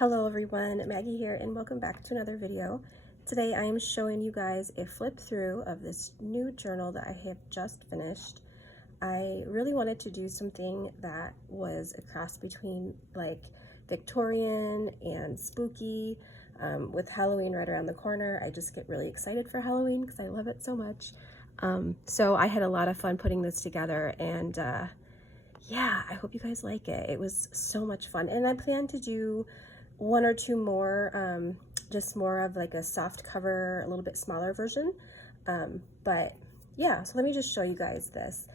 Hello everyone, Maggie here and welcome back to another video. Today I am showing you guys a flip through of this new journal that I have just finished. I really wanted to do something that was a cross between like Victorian and spooky. With Halloween right around the corner, I just get really excited for Halloween because I love it so much. So I had a lot of fun putting this together and yeah, I hope you guys like it. It was so much fun and I plan to do one or two more, just more of like a soft cover, a little bit smaller version. But yeah, so let me just show you guys this.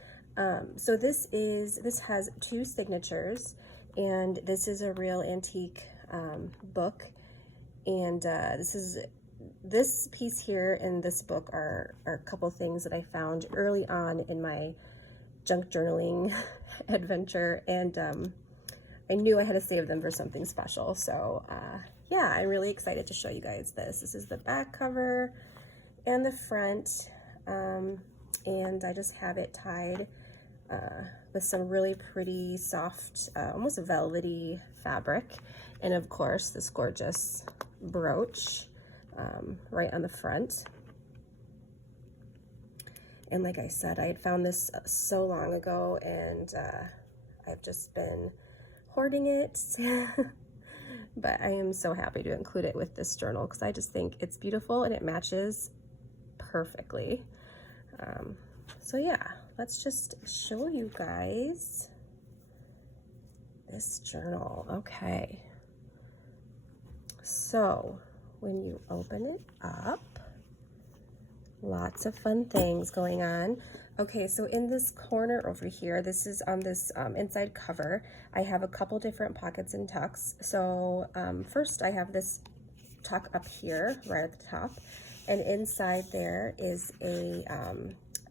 So this has two signatures, and this is a real antique book. And this piece here in this book are a couple things that I found early on in my junk journaling adventure, and I knew I had to save them for something special. So yeah, I'm really excited to show you guys this. This is the back cover and the front, and I just have it tied with some really pretty soft, almost velvety fabric, and of course this gorgeous brooch right on the front. And like I said, I had found this so long ago, and I've just been hoarding it. But I am so happy to include it with this journal because I just think it's beautiful and it matches perfectly. So yeah, let's just show you guys this journal. Okay, so when you open it up, lots of fun things going on. Okay, so in this corner over here, this is on this inside cover, I have a couple different pockets and tucks. So first I have this tuck up here, right at the top, and inside there is a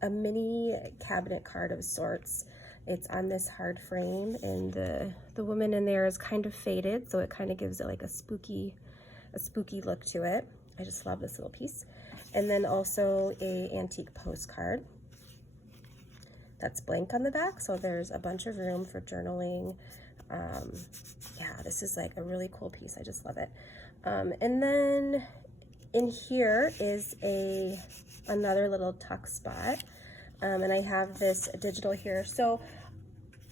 mini cabinet card of sorts. It's on this hard frame, and the woman in there is kind of faded, so it kind of gives it like a spooky look to it. I just love this little piece. And then also a antique postcard that's blank on the back, so there's a bunch of room for journaling. Yeah, this is like a really cool piece. I just love it. And then in here is another little tuck spot, and I have this digital here. So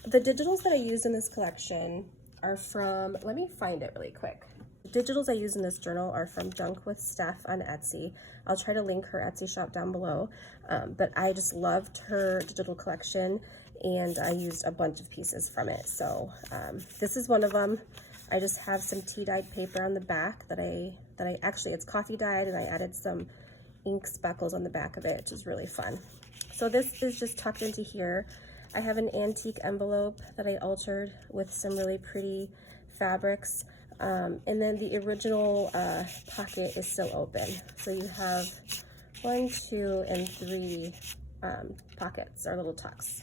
the digitals that I use in this collection are from, let me find it really quick. Digitals I use in this journal are from Junk with Steph on Etsy. I'll try to link her Etsy shop down below, but I just loved her digital collection and I used a bunch of pieces from it. So this is one of them. I just have some tea dyed paper on the back that I actually, it's coffee dyed, and I added some ink speckles on the back of it, which is really fun. So this is just tucked into here. I have an antique envelope that I altered with some really pretty fabrics. And then the original pocket is still open. So you have 1, 2, and 3 pockets, or little tucks.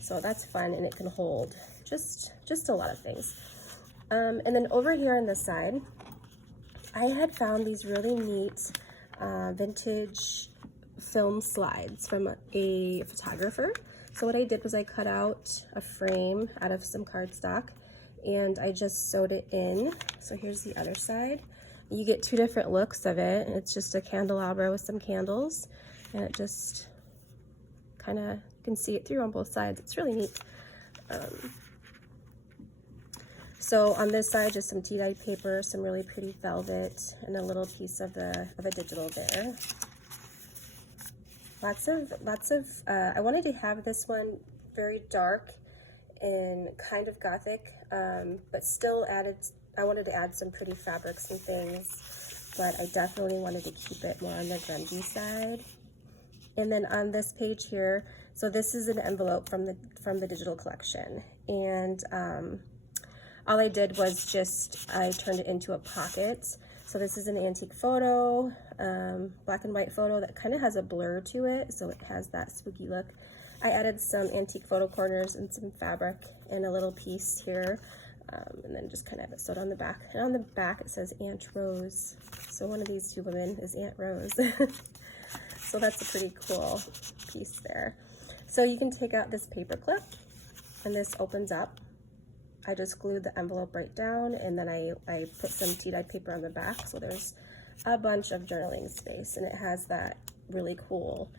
So that's fun, and it can hold just a lot of things. And then over here on this side, I had found these really neat vintage film slides from a photographer. So what I did was I cut out a frame out of some cardstock, and I just sewed it in. So here's the other side. You get two different looks of it. It's just a candelabra with some candles, and it just kind of, you can see it through on both sides. It's really neat. So on this side, just some tea dyed paper, some really pretty velvet, and a little piece of a digital there. Lots of, I wanted to have this one very dark and kind of gothic, but still I wanted to add some pretty fabrics and things, but I definitely wanted to keep it more on the grungy side. And then on this page here, so this is an envelope from the digital collection, and all I did was I turned it into a pocket. So this is an antique photo, black and white photo that kind of has a blur to it, so it has that spooky look. I added some antique photo corners and some fabric and a little piece here, and then just kind of have it sewed on the back. And on the back it says Aunt Rose. So one of these two women is Aunt Rose. So that's a pretty cool piece there. So you can take out this paper clip, and this opens up. I just glued the envelope right down, and then I put some tea-dyed paper on the back, so there's a bunch of journaling space, and it has that really cool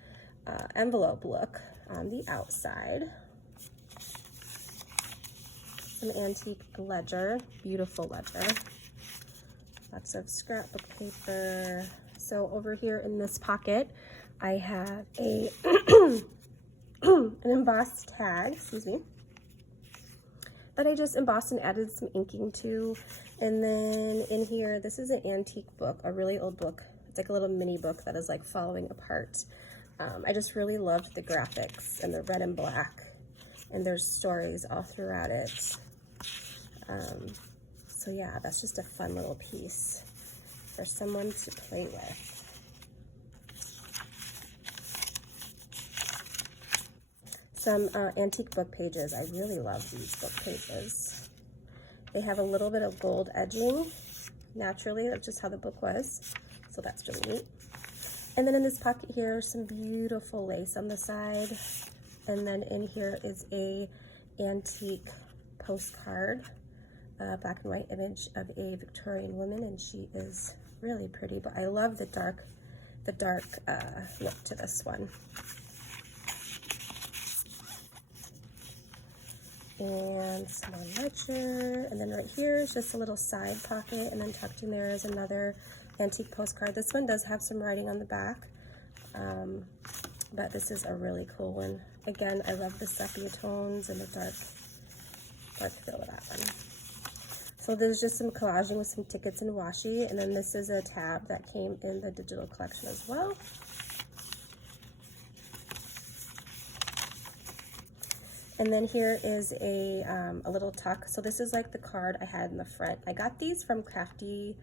envelope look on the outside. Some antique ledger, beautiful ledger. Lots of scrapbook paper. So over here in this pocket, I have a an embossed tag, excuse me, that I just embossed and added some inking to. And then in here, this is an antique book, a really old book. It's like a little mini book that is like falling apart. I just really loved the graphics and the red and black, and there's stories all throughout it. So yeah, that's just a fun little piece for someone to play with. Some antique book pages. I really love these book pages. They have a little bit of gold edging naturally. That's just how the book was. So that's really neat. And then in this pocket here, some beautiful lace on the side. And then in here is a antique postcard, black and white image of a Victorian woman, and she is really pretty. But I love the dark look to this one. And some more ledger, and then right here is just a little side pocket, and then tucked in there is another antique postcard. This one does have some writing on the back, but this is a really cool one. Again, I love the sepia tones and the dark feel of that one. So there's just some collaging with some tickets and washi, and then this is a tab that came in the digital collection as well. And then here is a little tuck. So this is like the card I had in the front. I got these from Crafty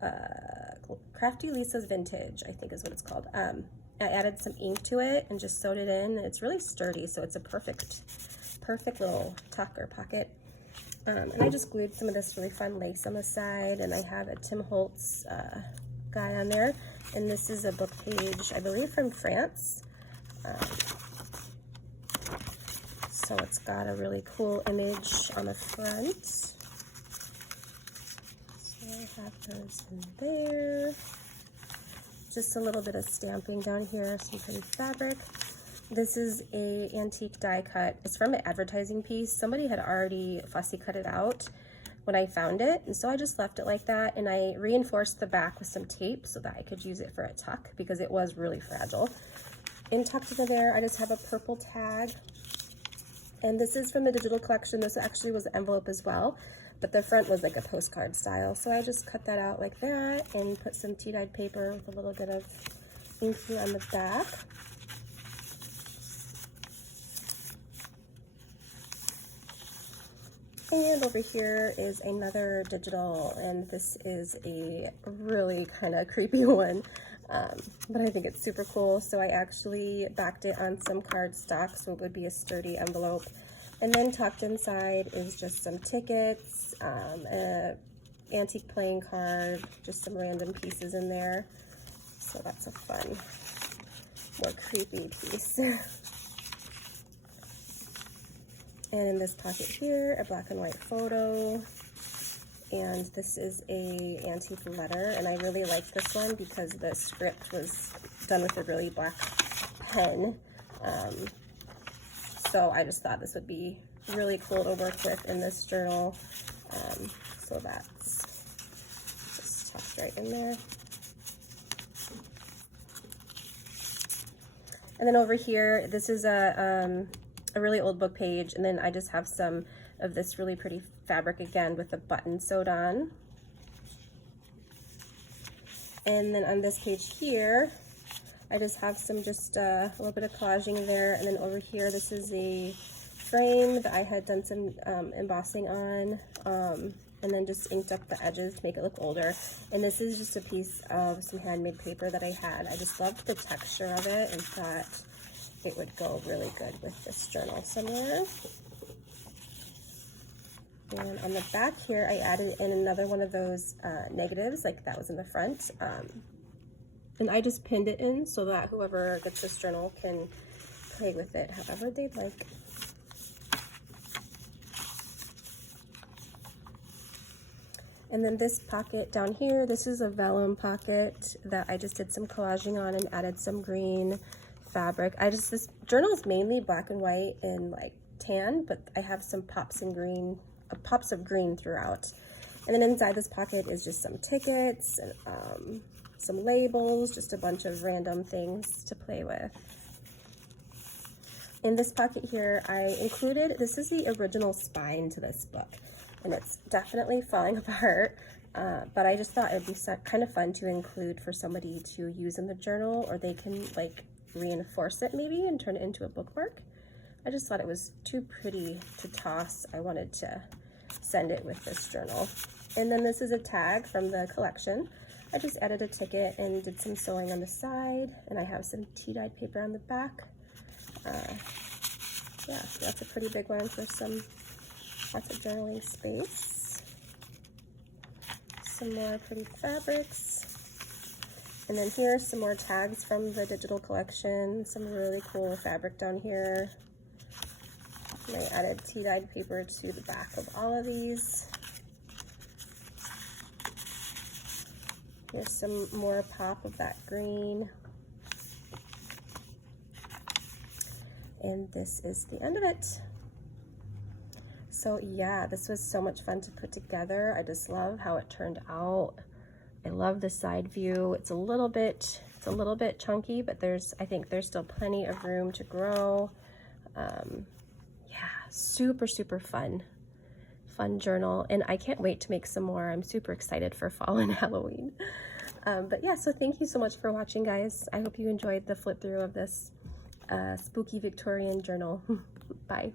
Lisa's Vintage, I think is what it's called. I added some ink to it and just sewed it in. It's really sturdy, so it's a perfect little tuck or pocket. And I just glued some of this really fun lace on the side, and I have a Tim Holtz guy on there. And this is a book page, I believe from France. So it's got a really cool image on the front. So I have those in there. Just a little bit of stamping down here, some pretty fabric. This is a antique die cut. It's from an advertising piece. Somebody had already fussy cut it out when I found it, and so I just left it like that, and I reinforced the back with some tape so that I could use it for a tuck because it was really fragile. And tucked into there, I just have a purple tag. And this is from the digital collection. This actually was an envelope as well, but the front was like a postcard style. So I just cut that out like that and put some tea-dyed paper with a little bit of ink on the back. And over here is another digital, and this is a really kind of creepy one. But I think it's super cool. So I actually backed it on some cardstock so it would be a sturdy envelope. And then tucked inside is just some tickets, an antique playing card, just some random pieces in there. So that's a fun, more creepy piece. And in this pocket here, a black and white photo. And this is a antique letter, and I really like this one because the script was done with a really black pen. So I just thought this would be really cool to work with in this journal. So that's just tucked right in there. And then over here, this is a really old book page, and then I just have some of this really pretty fabric again with a button sewed on. And then on this page here, I just have some a little bit of collaging there. And then over here, this is a frame that I had done some embossing on, and then just inked up the edges to make it look older. And this is just a piece of some handmade paper that I had. I just loved the texture of it and thought it would go really good with this journal somewhere. And on the back here, I added in another one of those negatives, like that was in the front. And I just pinned it in so that whoever gets this journal can play with it however they'd like. And then this pocket down here, this is a vellum pocket that I just did some collaging on and added some green fabric. This journal is mainly black and white and like tan, but I have some pops of green throughout. And then inside this pocket is just some tickets and some labels, just a bunch of random things to play with. In this pocket here, I included, this is the original spine to this book, and it's definitely falling apart, but I just thought it'd be kind of fun to include for somebody to use in the journal, or they can like reinforce it maybe and turn it into a bookmark. I just thought it was too pretty to toss. I wanted to send it with this journal. And then this is a tag from the collection. I just added a ticket and did some sewing on the side, and I have some tea-dyed paper on the back. Yeah, so that's a pretty big one for lots of journaling space. Some more pretty fabrics. And then here's some more tags from the digital collection. Some really cool fabric down here. And I added tea-dyed paper to the back of all of these. Here's some more pop of that green. And this is the end of it. So yeah, this was so much fun to put together. I just love how it turned out. I love the side view. It's a little bit chunky, but I think there's still plenty of room to grow. Yeah, super fun journal, and I can't wait to make some more. I'm super excited for fall and Halloween. But yeah, so thank you so much for watching, guys. I hope you enjoyed the flip through of this spooky Victorian journal. Bye.